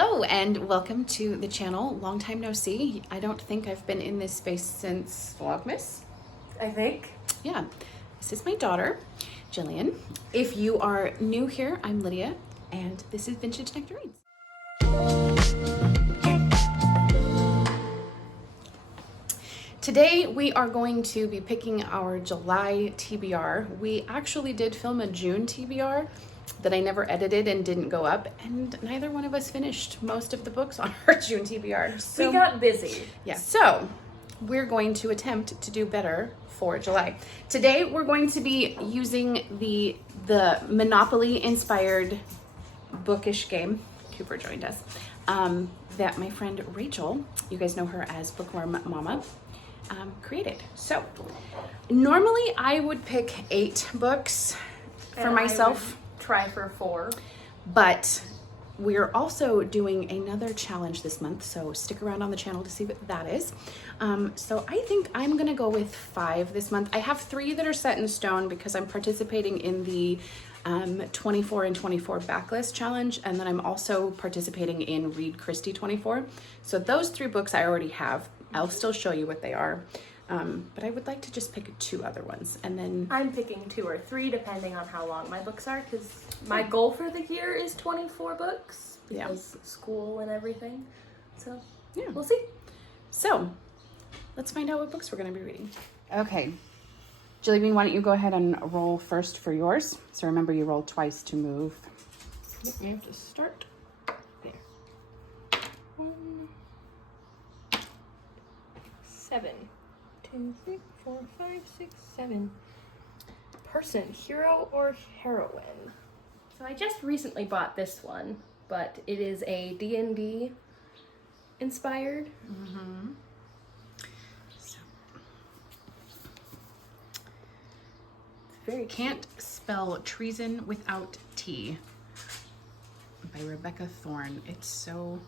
Hello and welcome to the channel. Long time no see. I don't think I've been in this space since Vlogmas. I think. Yeah. This is my daughter, Jillian. If you are new here, I'm Lydia, and this is Vintage Nectarines. Today we are going to be picking our July TBR. We actually did film a June TBR that I never edited and didn't go up, and neither one of us finished most of the books on our June TBR. So, we got busy. Yeah. So we're going to attempt to do better for July. Today we're going to be using the Monopoly inspired bookish game. Cooper joined us. That my friend Rachel, you guys know her as Bookworm Mama, created. So normally I would pick 8 books for myself. Try for 4. But we're also doing another challenge this month, so stick around on the channel to see what that is. So I think I'm gonna go with 5 this month. I have 3 that are set in stone because I'm participating in the 24 and 24 backlist challenge, and then I'm also participating in Read Christie 24. So those 3 books I already have. I'll still show you what they are. But I would like to just pick 2 other ones, and then I'm picking 2 or 3 depending on how long my books are, because my goal for the year is 24 books because school and everything. So yeah, we'll see. So let's find out what books we're going to be reading. Okay, Jillian, why don't you go ahead and roll first for yours? So remember, you roll twice to move. Yep, you have to start there. 1, 7. 2, 3, 4, 5, 6, 7. Person, hero or heroine? So I just recently bought this one, but it is a D&D inspired. Mm-hmm. So, Can't Spell Treason Without T by Rebecca Thorne. It's so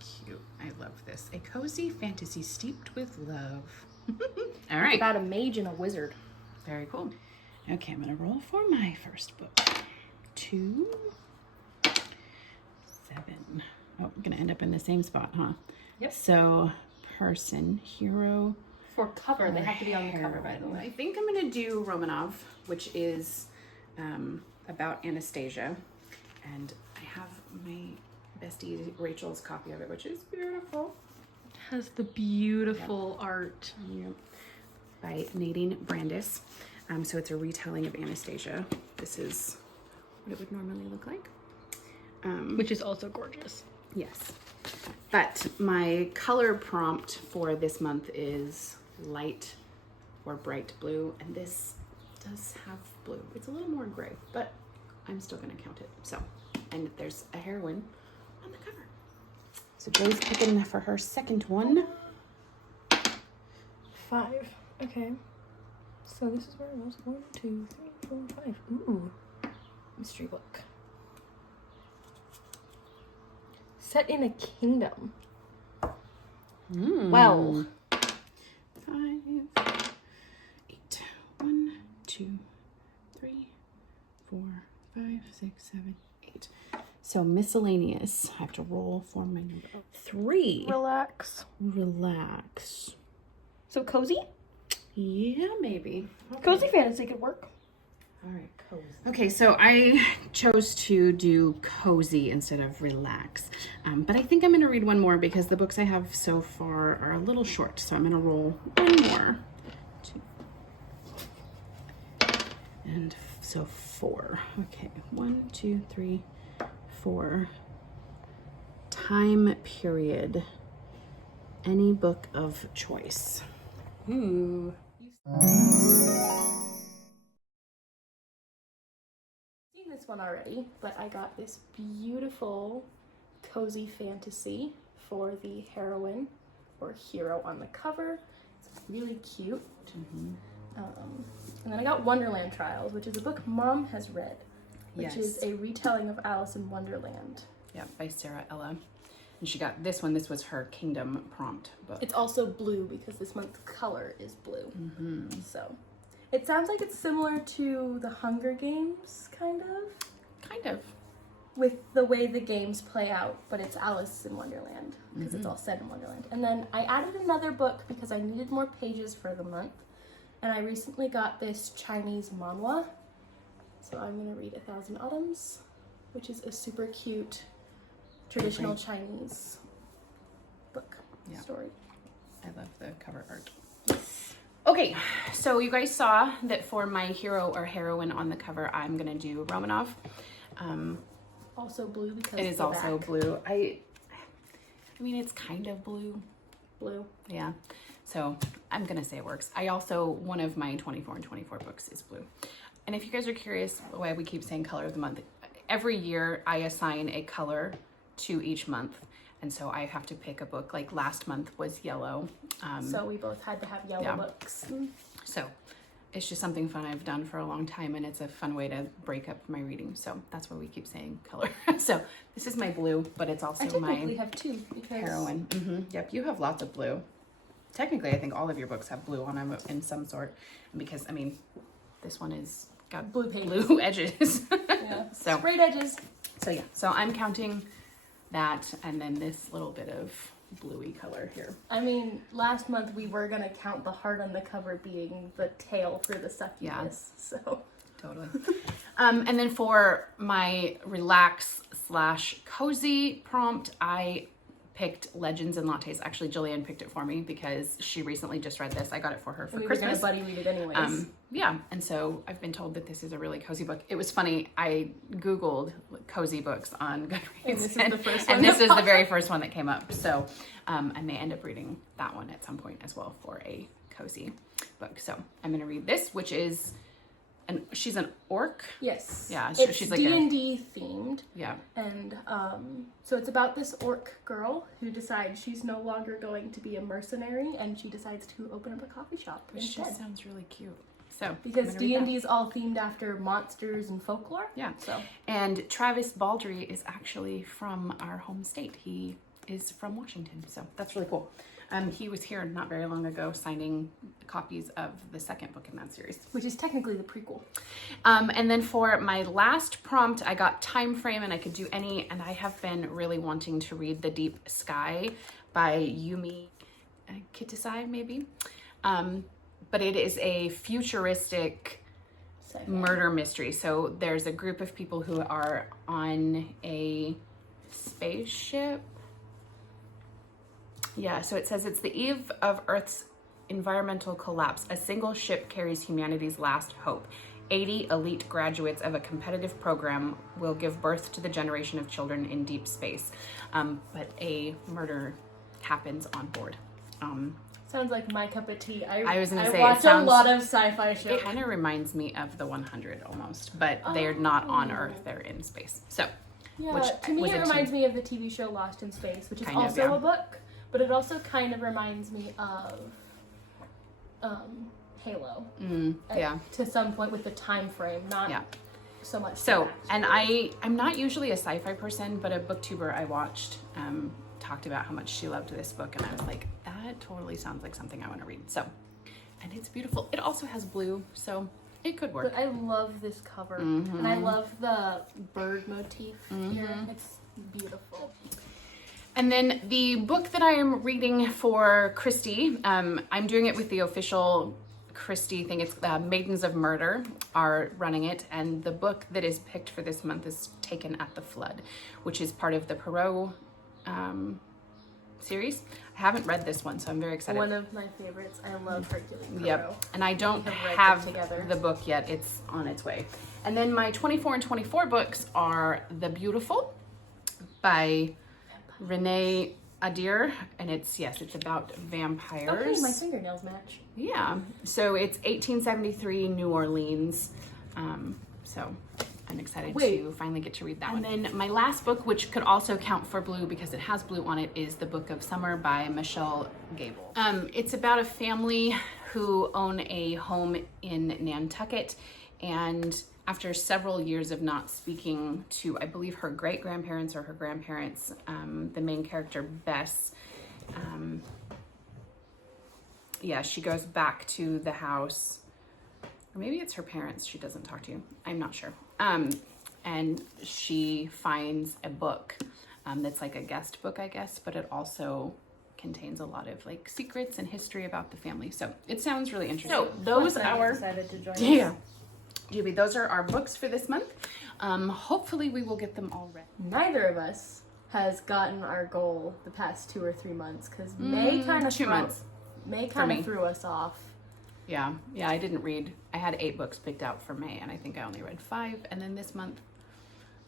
cute. I love this. A cozy fantasy steeped with love. All right. It's about a mage and a wizard. Very cool. Okay, I'm gonna roll for my first book. 2, 7. Oh, we're gonna end up in the same spot, huh? Yep. So, person, hero. For cover, they have to be on the cover, by the way. I think I'm gonna do Romanov, which is about Anastasia, and I have my bestie Rachel's copy of it, which is beautiful. Has the beautiful art. Yep. By Nadine Brandis. So it's a retelling of Anastasia. This is what it would normally look like. Which is also gorgeous. Yes. But my color prompt for this month is light or bright blue. And this does have blue. It's a little more gray, but I'm still going to count it. So, and there's a heroine on the cover. So Joy's picking for her second one. 5. Okay. So this is where it was. 1, 2, 3, 4, 5. Ooh. Mystery book. Set in a kingdom. Well. 5, 8. 1, 2, 3, 4, 5, 6, 7, 8. So miscellaneous. I have to roll for my number. 3. Relax. Relax. So cozy? Yeah, maybe. Okay. Cozy fantasy could work. All right, cozy. Okay, so I chose to do cozy instead of relax. But I think I'm going to read one more because the books I have so far are a little short. So I'm going to roll one more. 2. And so 4. Okay, 1, 2, 3, 4. Time period. Any book of choice. Ooh. Seen this one already, but I got this beautiful cozy fantasy for the heroine or hero on the cover. It's really cute. And then I got Wonderland Trials, which is a book Mom has read, which is a retelling of Alice in Wonderland. Yeah, by Sarah Ella. And she got this one. This was her Kingdom prompt book. It's also blue because this month's color is blue. So it sounds like it's similar to the Hunger Games, kind of. Kind of. with the way the games play out, but it's Alice in Wonderland because it's all set in Wonderland. And then I added another book because I needed more pages for the month, and I recently got this Chinese manhwa, so I'm gonna read 1,000 Autumns, which is a super cute traditional Chinese book story. I love the cover art. Okay, so you guys saw that for my hero or heroine on the cover, I'm gonna do Romanov. Also blue because it is also blue. I mean, it's kind of blue. Blue. Yeah. So I'm gonna say it works. I also, one of my 24 and 24 books is blue. And if you guys are curious why we keep saying color of the month, every year I assign a color to each month. And so I have to pick a book. Like last month was yellow. So we both had to have yellow books. So it's just something fun I've done for a long time, and it's a fun way to break up my reading. So that's why we keep saying color. So this is my blue, but it's also I technically have two because heroine. Yep, you have lots of blue. Technically, I think all of your books have blue on them in some sort, because I mean, this one is got blue edges. Yeah, so sprayed edges. So yeah, so I'm counting that, and then this little bit of bluey color here. I mean, last month we were gonna count the heart on the cover being the tail for the succubus. So totally. And then for my relax / cozy prompt, I picked Legends and Lattes. Actually, Jillian picked it for me because she recently just read this. I got it for her for Christmas. We were gonna buddy read it anyways. Yeah, and so I've been told that this is a really cozy book. It was funny, I Googled cozy books on Goodreads, and this is the very first one that came up. So I may end up reading that one at some point as well for a cozy book. So I'm gonna read this, which is, she's an orc. Yes. Yeah, it's she's like D&D themed. Yeah. And so it's about this orc girl who decides she's no longer going to be a mercenary, and she decides to open up a coffee shop Which just sounds really cute. So because D&D is all themed after monsters and folklore. Yeah. So and Travis Baldry is actually from our home state. He is from Washington, so that's really cool. He was here not very long ago signing copies of the second book in that series, which is technically the prequel. And then for my last prompt, I got time frame, and I could do any, and I have been really wanting to read The Deep Sky by Yumi Kitasai, maybe. But it is a futuristic murder mystery. So there's a group of people who are on a spaceship. Yeah, so it says it's the eve of Earth's environmental collapse. A single ship carries humanity's last hope. 80 elite graduates of a competitive program will give birth to the generation of children in deep space. But a murder happens on board. Sounds like my cup of tea. I was gonna say, watch a lot of sci-fi shows. It kind of reminds me of The 100 almost, but they're not on Earth; they're in space. So, yeah, to me it reminds me of the TV show Lost in Space, which is also a book, but it also kind of reminds me of Halo. To some point with the time frame, not so much. So, and I'm not usually a sci-fi person, but a booktuber I watched talked about how much she loved this book, and I was like, that totally sounds like something I want to read. So, and it's beautiful. It also has blue, so it could work. But I love this cover, and I love the bird motif here. It's beautiful. And then the book that I am reading for Christy, I'm doing it with the official Christy thing. It's Maidens of Murder are running it, and the book that is picked for this month is Taken at the Flood, which is part of the Perot series. I haven't read this one, so I'm very excited. One of my favorites. I love Hercule Poirot. Yep, and I don't have the book yet. It's on its way. And then my 24 and 24 books are The Beautiful by Renee Adair, and it's about vampires. Okay, my fingernails match. Yeah, so it's 1873 New Orleans. So I'm excited to finally get to read that one. And then my last book, which could also count for blue because it has blue on it, is The Book of Summer by Michelle Gable. It's about a family who own a home in Nantucket, and after several years of not speaking to, I believe, her great-grandparents or her grandparents, the main character, Bess, she goes back to the house, or maybe it's her parents she doesn't talk to. I'm not sure. and she finds a book that's like a guest book, I guess, but it also contains a lot of like secrets and history about the family. So it sounds really interesting. So those are decided to join us. yeah, Juby, those are our books for this month. Hopefully we will get them all read. Neither of us has gotten our goal the past 2 or 3 months because May kind of 2 months. May for kind me. of threw us off. Yeah, I didn't read. I had 8 books picked out for May, and I think I only read 5. And then this month,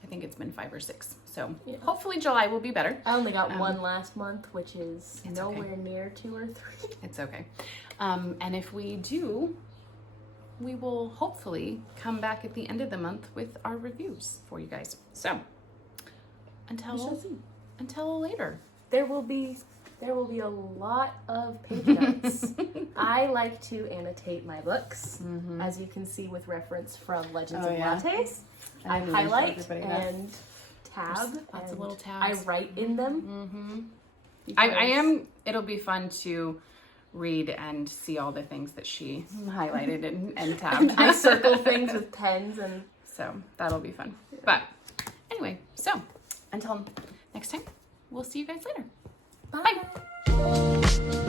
I think it's been 5 or 6. So hopefully July will be better. I only got 1 last month, which is It's nowhere okay. near 2 or 3. It's okay. And if we do, we will hopefully come back at the end of the month with our reviews for you guys. So until later. There will be a lot of page notes. I like to annotate my books, as you can see with reference from Legends of Lattes. I highlight and tab. Lots of little I tabs. write in them. I am. It'll be fun to read and see all the things that she highlighted and tabbed. I circle things with pens and So that'll be fun. But anyway, so until next time, we'll see you guys later. bye.